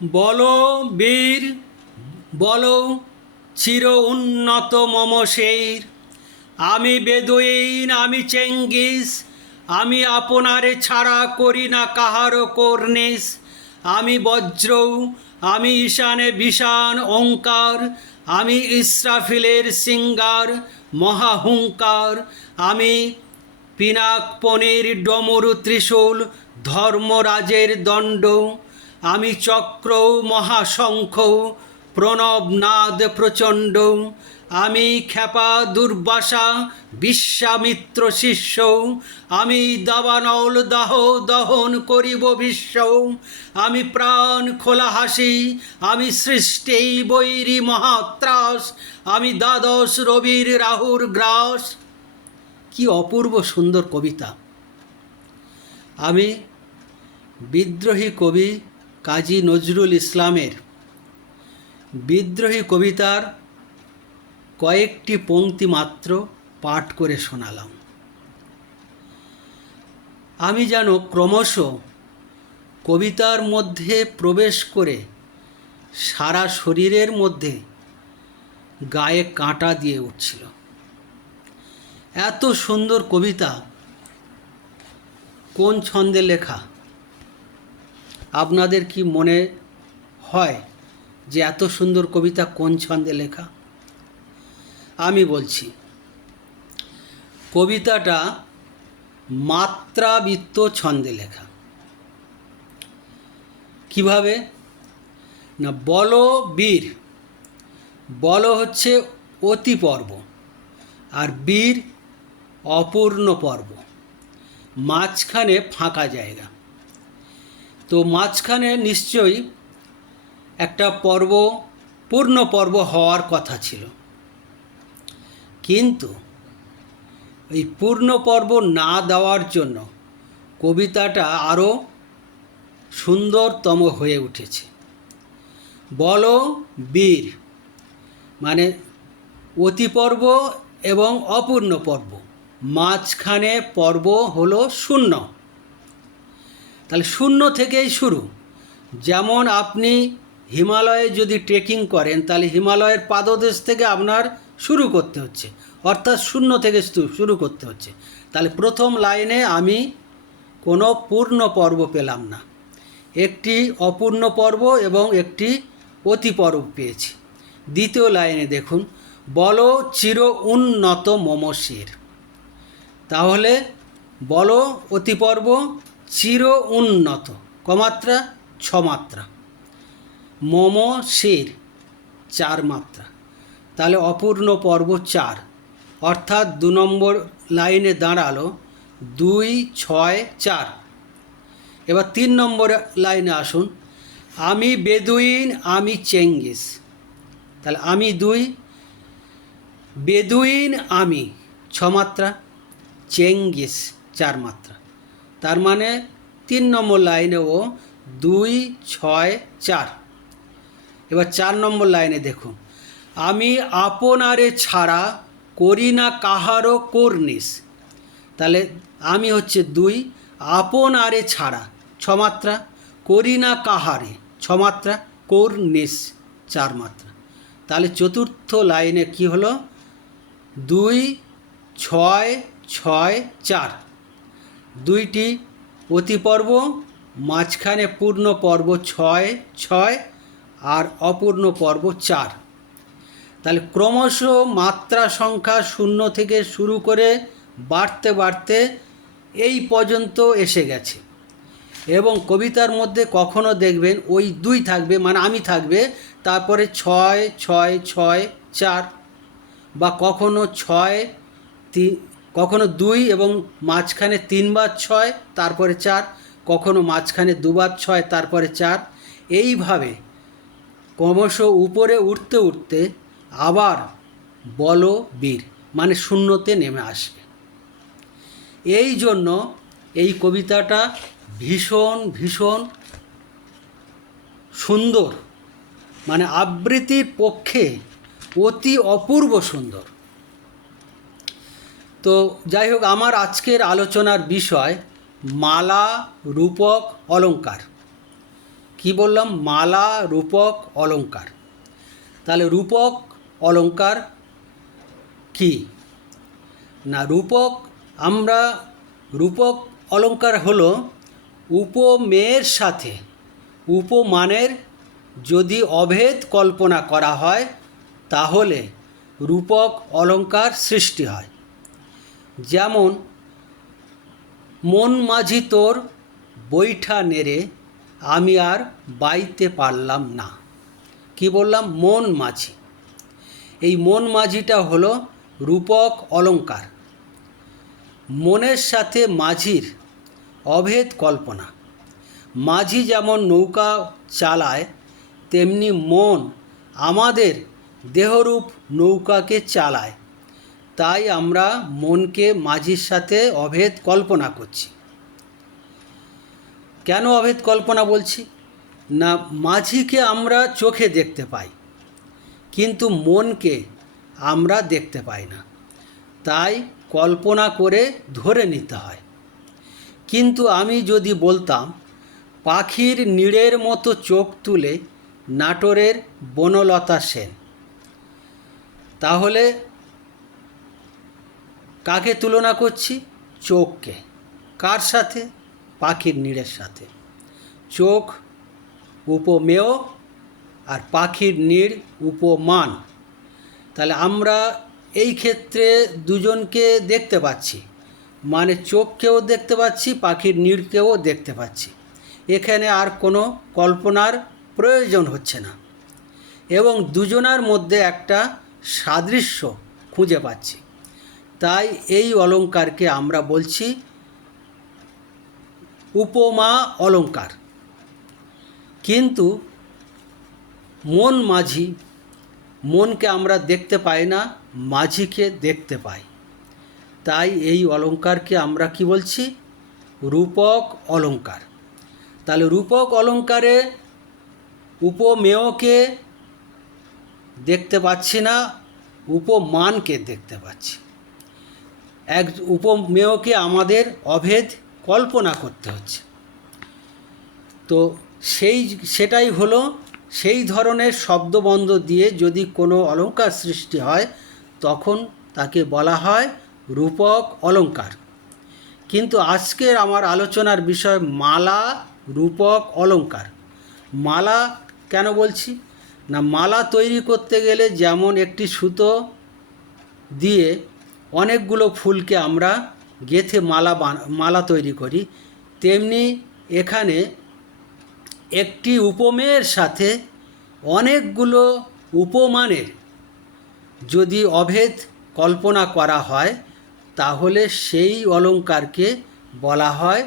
বলো বীর, বলো চির উন্নত মম সেইর আমি বেদুইন, আমি চেঙ্গিস, আমি আপনারে ছাড়া করি না কাহারও কর্নিস আমি বজ্র, আমি ঈশানে বিষান ওঙ্কার আমি ইসরাফিলের সিঙ্গার মহাহুঙ্কার আমি পিনাক পনির, ডমরু ত্রিশূল, ধর্মরাজের দণ্ড। আমি চক্র মহাশঙ্খ, প্রণব নাদ প্রচণ্ড, আমি খ্যাপা দুর্বাসা বিশ্বামিত্র শিষ্য, আমি দাবানল দাহ দহন করিব বিশ্ব আমি প্রাণ খোলা হাসি আমি সৃষ্টি বৈরী মহাত্রাস, আমি দ্বাদশ রবির রাহুর গ্রাস। কি অপূর্ব সুন্দর কবিতা। আমি বিদ্রোহী কবি কাজী নজরুল ইসলামের বিদ্রোহী কবিতার কয়েকটি পংক্তি মাত্র পাঠ করে শোনালাম। আমি যেন ক্রমশ কবিতার মধ্যে প্রবেশ করে সারা শরীরের মধ্যে গায়ে কাঁটা দিয়ে উঠছিল। এত সুন্দর কবিতা কোন ছন্দে লেখা? আপনাদের কি মনে হয় যে এত সুন্দর কবিতা কোন ছন্দে লেখা? আমি বলছি, কবিতাটা মাত্রাবৃত্ত ছন্দে লেখা। কীভাবে? না, বল বীর, বল হচ্ছে অতি পর্ব আর বীর অপূর্ণ পর্ব, মাঝখানে ফাঁকা জায়গা। তো মাঝখানে নিশ্চয়ই একটা পর্ব, পূর্ণ পর্ব হওয়ার কথা ছিল। কিন্তু এই পূর্ণ পর্ব না দেওয়ার জন্য কবিতাটা আরও সুন্দরতম হয়ে উঠেছে। বল, বীর মানে অতি পর্ব এবং অপূর্ণ পর্ব। মাঝখানে পর্ব হলো শূন্য। তাহলে শূন্য থেকেই শুরু। যেমন আপনি হিমালয়ে যদি ট্রেকিং করেন, তাহলে হিমালয়ের পাদদেশ থেকে আপনার শুরু করতে হচ্ছে। অর্থাৎ শূন্য থেকে শুরু করতে হচ্ছে। তাহলে প্রথম লাইনে আমি কোনো পূর্ণ পর্ব পেলাম না। একটি অপূর্ণ পর্ব এবং একটি অতি পর্ব পেয়েছি। দ্বিতীয় লাইনে দেখুন, বল চির উন্নত মমশির তাহলে বলো অতিপর্ব চির উন্নত। কমাত্রা, ছমাত্রা। মম শির চার মাত্রা তাহলে অপূর্ণ পর্ব চার। অর্থাৎ দু নম্বর লাইনে দাঁড়াল দুই, ছয়, চার। এবার তিন নম্বর লাইনে আসুন। আমি বেদুইন, আমি চেঙ্গিস। তাহলে আমি দুই, বেদুইন, আমি ছমাত্রা, চেঙ্গিস চার মাত্রা তার মানে তিন নম্বর লাইনেও দুই, ছয়, চার। এবার চার নম্বর লাইনে দেখুন। আমি আপনারে ছাড়া করি না কাহারও কর্নিস তাহলে আমি হচ্ছে দুই, আপনারে ছাড়া। ছমাত্রা, করি না কাহারে। ছমাত্রা কর্নিস চার মাত্রা তাহলে চতুর্থ লাইনে কি হলো? দুই, ছয় ছয়, চার। দুইটি অতি পর্ব মাঝখানে পূর্ণ পর্ব ছয় ছয় আর অপূর্ণ পর্ব চার। তাহলে ক্রমশ মাত্রা সংখ্যা শূন্য থেকে শুরু করে বাড়তে বাড়তে এই পর্যন্ত এসে গেছে। এবং কবিতার মধ্যে কখনো দেখবেন ওই দুই থাকবে মানে আমি থাকবে, তারপরে ছয় ছয় ছয়, চার বা কখনো ছয়, তিন কখনো দুই এবং মাঝখানে তিনবার ছয়, তারপরে চার। কখনো মাঝখানে দুবার ছয়, তারপরে চার। এইভাবে ক্রমশ উপরে উঠতে উঠতে আবার বল বীর মানে শূন্যতে নেমে আসবে। এই জন্য এই কবিতাটা ভীষণ ভীষণ সুন্দর মানে আবৃত্তির পক্ষে অতি অপূর্ব সুন্দর। তো যাই হোক, আমার আজকের আলোচনার বিষয় মালা রূপক অলঙ্কার। কি বললাম? মালা রূপক অলঙ্কার। তাহলে রূপক অলঙ্কার কি? না, রূপক, আমরা রূপক অলঙ্কার হলো উপমেয়ের সাথে, উপমানের যদি অভেদ কল্পনা করা হয়, তাহলে রূপক অলঙ্কার সৃষ্টি হয়। যেমন, মন মাঝি তোর বৈঠা নেড়ে আমি আর বাইতে পারলাম না। কি বললাম? মন মাঝি। এই মন মাঝিটা হলো রূপক অলংকার মনের সাথে মাঝির অভেদ কল্পনা। মাঝি যেমন নৌকা চালায়, তেমনি মন আমাদের দেহরূপ নৌকাকে চালায়। তাই আমরা মনকে মাঝির সাথে অভেদ কল্পনা করছি। কেন অভেদ কল্পনা বলছি? না, মাঝিকে আমরা চোখে দেখতে পাই, কিন্তু মনকে আমরা দেখতে পাই না। তাই কল্পনা করে ধরে নিতে হয়। কিন্তু আমি যদি বলতাম, পাখির নীড়ের মতো চোখ তুলে নাটোরের বনলতা সেন, তাহলে কাকে তুলনা করছি? চোখকে। কার সাথে? পাখির নীড়ের সাথে। চোখ উপমেয় আর পাখির নীড় উপমান। তাহলে আমরা এই ক্ষেত্রে দুজনকে দেখতে পাচ্ছি। মানে চোখকেও দেখতে পাচ্ছি, পাখির নীড়কেও দেখতে পাচ্ছি। এখানে আর কোনো কল্পনার প্রয়োজন হচ্ছে না। এবং দুজনার মধ্যে একটা সাদৃশ্য খুঁজে পাচ্ছি। তাই এই অলঙ্কারকে আমরা বলছি উপমা অলঙ্কার। কিন্তু মন মাঝি, মনকে আমরা দেখতে পাই না, মাঝিকে দেখতে পাই। তাই এই অলঙ্কারকে আমরা কি বলছি? রূপক অলঙ্কার। তাহলে রূপক অলংকারে উপমেয়কে দেখতে পাচ্ছি না, উপমানকে দেখতে পাচ্ছি। এক উপমেয়কে আমাদের অভেদ কল্পনা করতে হচ্ছে। তো সেই, সেটাই হলো সেই ধরনের শব্দবন্ধ দিয়ে যদি কোনো অলংকার সৃষ্টি হয়, তখন তাকে বলা হয় রূপক অলংকার কিন্তু আজকের আমার আলোচনার বিষয় মালা রূপক অলংকার মালা কেন বলছি? না, মালা তৈরি করতে গেলে যেমন একটি সুতো দিয়ে অনেকগুলো ফুলকে আমরা গেথে মালা মালা তৈরি করি। তেমনি এখানে একটি উপমেয়ের সাথে অনেকগুলো উপমানের যদি অভেদ কল্পনা করা হয়, তাহলে সেই অলংকারকে বলা হয়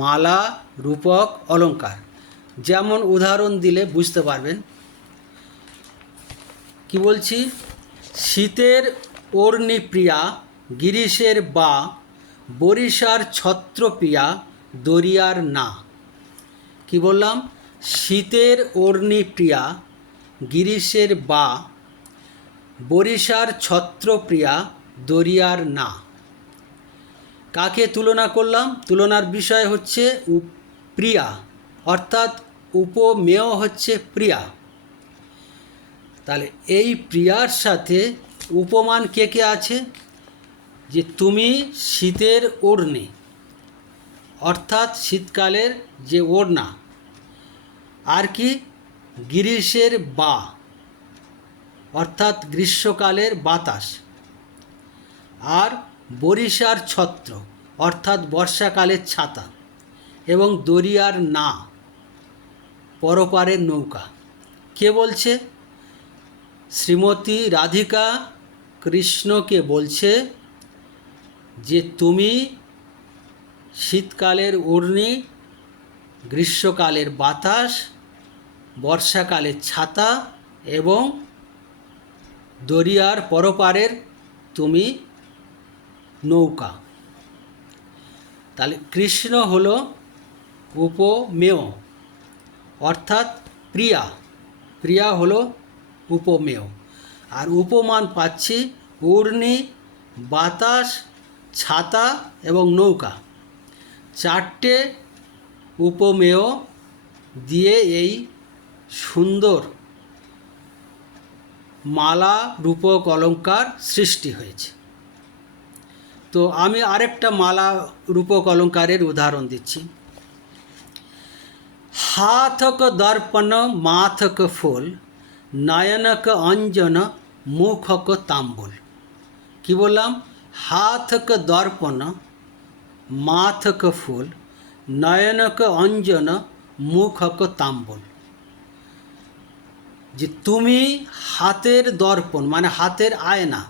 মালা রূপক অলংকার যেমন উদাহরণ দিলে বুঝতে পারবেন। কি বলছি? শীতের অর্ণিপ্রিয়া, গিরিশের বা বরিশার ছত্রপ্রিয়া, দরিয়ার না। কি বললাম? শীতের অর্ণিপ্রিয়া, গিরিশের বা বরিশার ছত্রপ্রিয়া, দরিয়ার না। কাকে তুলনা করলাম? তুলনার বিষয় হচ্ছে প্রিয়া। অর্থাৎ উপমেয় হচ্ছে প্রিয়া। তাহলে এই প্রিয়ার সাথে উপমান কে কে আছে? যে তুমি শীতের ওড়নে, অর্থাৎ শীতকালের যে ওড়না, আর কি গ্রীষ্মের বা, অর্থাৎ গ্রীষ্মকালের বাতাস, আর বরিশার ছত্র, অর্থাৎ বর্ষাকালের ছাতা এবং দরিয়ার না, পরপারের নৌকা। কে বলছে? শ্রীমতী রাধিকা কৃষ্ণকে বলছে যে তুমি শীতকালের উর্নি, গ্রীষ্মকালের বাতাস, বর্ষাকালের ছাতা এবং দরিয়ার পরপারের তুমি নৌকা। তাহলে কৃষ্ণ হলো উপমেয়, অর্থাৎ প্রিয়া। প্রিয়া হলো উপমেয়। আর উপমান পাচ্ছি উর্নি বাতাস, ছাতা এবং নৌকা। চারটে উপমেয় দিয়ে এই সুন্দর মালা, রূপক অলঙ্কার সৃষ্টি হয়েছে। তো আমি আরেকটা মালা, রূপক অলঙ্কারের উদাহরণ দিচ্ছি। হাথক দর্পণ, মাথক ফুল নয়নক অঞ্জন মুখক তাম্বুল। কি বললাম? হাতক দর্পণ, মাথক ফুল, নয়নক অঞ্জন মুখক তাম্বুল। যে তুমি হাতের দর্পণ মানে হাতের আয়না,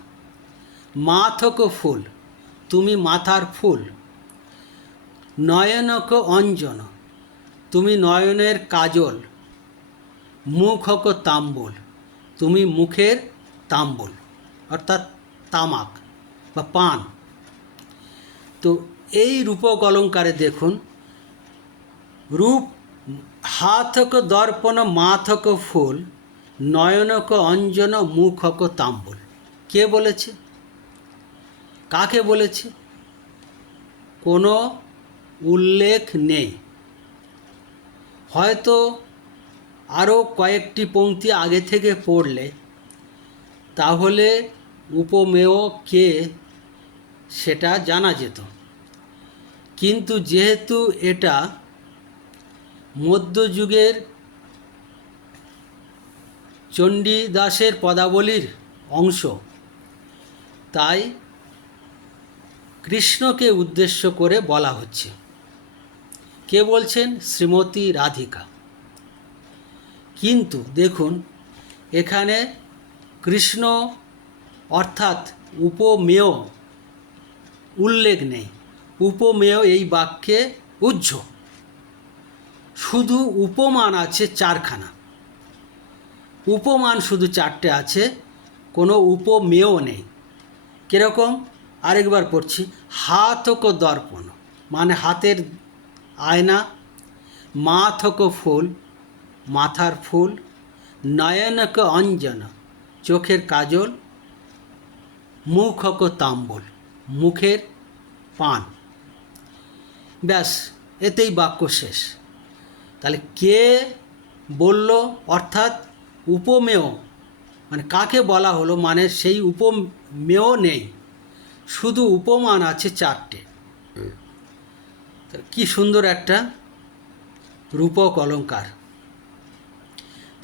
মাথক ফুল, তুমি মাথার ফুল, নয়নক অঞ্জন, তুমি নয়নের কাজল মুখক তাম্বুল। তুমি মুখের তাম্বুল, অর্থাৎ তামাক বা পান। তো এই রূপক অলঙ্কারে দেখুন, রূপ হাথক দর্পণ, মাথক ফুল, নয়নক অঞ্জন, মুখক তাম্বুল। কে বলেছে? কাকে বলেছে? কোনো উল্লেখ নেই। হয়তো আরও কয়েকটি পংক্তি আগে থেকে পড়লে। তাহলে উপমেয় কে সেটা জানা যেত। কিন্তু যেহেতু এটা মধ্যযুগের চণ্ডীদাসের পদাবলীর অংশ, তাই কৃষ্ণকে উদ্দেশ্য করে বলা হচ্ছে। কে বলছেন? শ্রীমতী রাধিকা। কিন্তু দেখুন, এখানে কৃষ্ণ অর্থাৎ উপমেয় উল্লেখ নেই। উপমেয় এই বাক্যে উজ্জ্ব। শুধু উপমান আছে চারখানা। উপমান শুধু চারটে আছে, কোনো উপমেয় নেই। কীরকম? আরেকবার পড়ছি। হাতক দর্পণ মানে হাতের আয়না, মাথক ফুল মাথার ফুল নয়নক অঞ্জন চোখের কাজল মুখক তাম্বুল মুখের পান। ব্যাস এতেই বাক্য শেষ। তাহলে কে বলল অর্থাৎ উপমেয় মানে কাকে বলা হলো মানে সেই উপমেয় নেই। শুধু উপমান আছে চারটে। কি সুন্দর একটা রূপক অলঙ্কার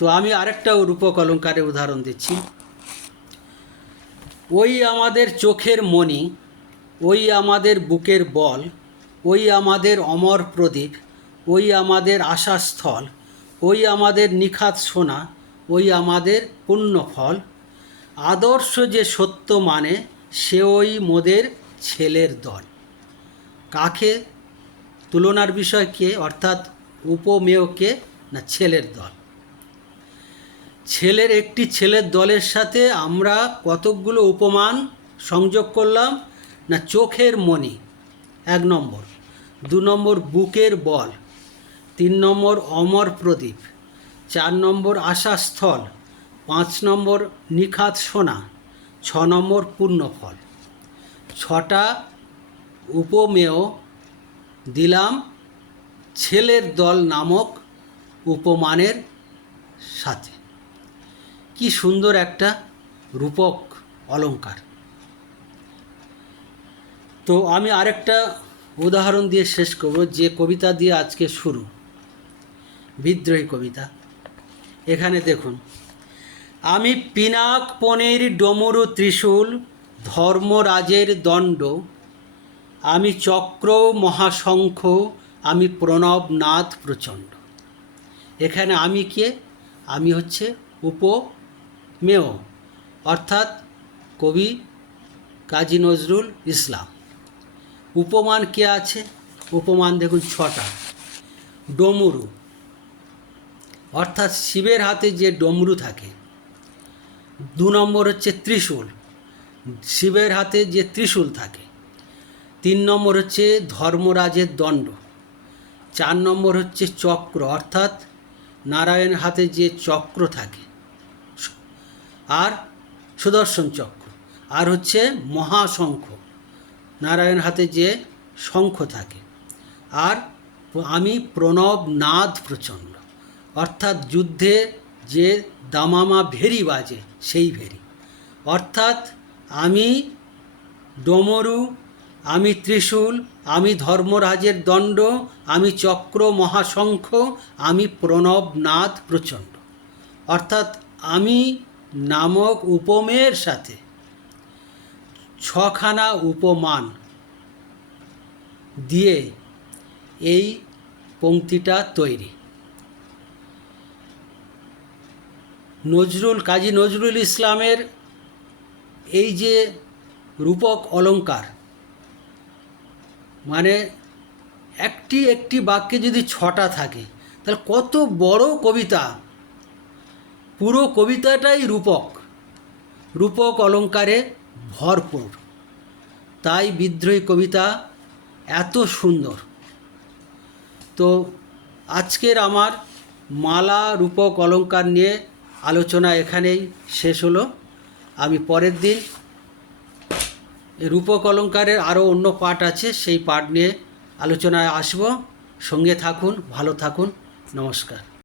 তো আমি আরেকটা রূপক অলঙ্কারের উদাহরণ দিচ্ছি। ওই আমাদের চোখের মণি, ওই আমাদের বুকের বল, ওই আমাদের অমর প্রদীপ, ওই আমাদের আশাস্থল, ওই আমাদের নিখাত সোনা, ওই আমাদের পুণ্য ফল আদর্শ যে সত্য মানে সে ওই মোদের ছেলের দল। কাকে? তুলনার বিষয় কে? অর্থাৎ উপমেয়কে না ছেলের দল? ছেলের একটি ছেলের দলের সাথে আমরা কতকগুলো উপমান সংযোগ করলাম? না, চোখের মণি। এক নম্বর। দু নম্বর, বুকের বল। তিন নম্বর, অমর প্রদীপ। চার নম্বর, আশাস্থল। পাঁচ নম্বর, নিখাত সোনা। ছ নম্বর, পূর্ণফল। ছটা উপমেয় দিলাম ছেলের দল নামক উপমানের সাথে। কি সুন্দর একটা রূপক অলঙ্কার তো আমি আরেকটা উদাহরণ দিয়ে শেষ করব, যে কবিতা দিয়ে আজকে শুরু। বিদ্রোহী কবিতা। এখানে দেখুন, আমি পিনাক পনেরো ডমরু ত্রিশূল, ধর্মরাজের দণ্ড। আমি চক্র মহাশঙ্খ, আমি প্রণব নাথ প্রচণ্ড। এখানে আমি কে? আমি হচ্ছে উপমেয় অর্থাৎ কবি কাজী নজরুল ইসলাম। উপমান কে আছে? উপমান দেখুন ছটা। ডমরু, অর্থাৎ শিবের হাতে যে ডমরু থাকে, দু নম্বর হচ্ছে ত্রিশূল। শিবের হাতে যে ত্রিশূল থাকে, তিন নম্বর হচ্ছে ধর্মরাজের দণ্ড, চার নম্বর হচ্ছে চক্র, অর্থাৎ নারায়ণ হাতে যে চক্র থাকে আর সুদর্শন চক্র, আর হচ্ছে মহাশঙ্খ। নারায়ণ হাতে যে শঙ্খ থাকে, আর আমি প্রণব নাদ প্রচণ্ড, অর্থাৎ যুদ্ধে যে দামামা ভেরি বাজে, সেই ভেরি। অর্থাৎ আমি ডমরু, আমি ত্রিশূল, আমি ধর্মরাজের দণ্ড, আমি চক্র মহাশঙ্খ, আমি প্রণবনাথ প্রচণ্ড। অর্থাৎ আমি নামক উপমের সাথে। ছখানা উপমান দিয়ে এই পংক্তিটা তৈরি। নজরুল, কাজী নজরুল ইসলামের এই যে রূপক অলংকার মানে একটি একটি বাক্যে যদি ছটা থাকে, তাহলে কত বড় কবিতা পুরো কবিতাটাই রূপক। রূপক অলঙ্কারে ভরপুর। তাই বিদ্রোহী কবিতা এত সুন্দর। তো আজকের আমার মালা রূপক অলঙ্কার নিয়ে আলোচনা এখানেই শেষ হলো। আমি পরের দিন রূপক অলংকারের আরও অন্য পাঠ আছে, সেই পাঠ নিয়ে আলোচনায় আসব। সঙ্গে থাকুন, ভালো থাকুন। নমস্কার।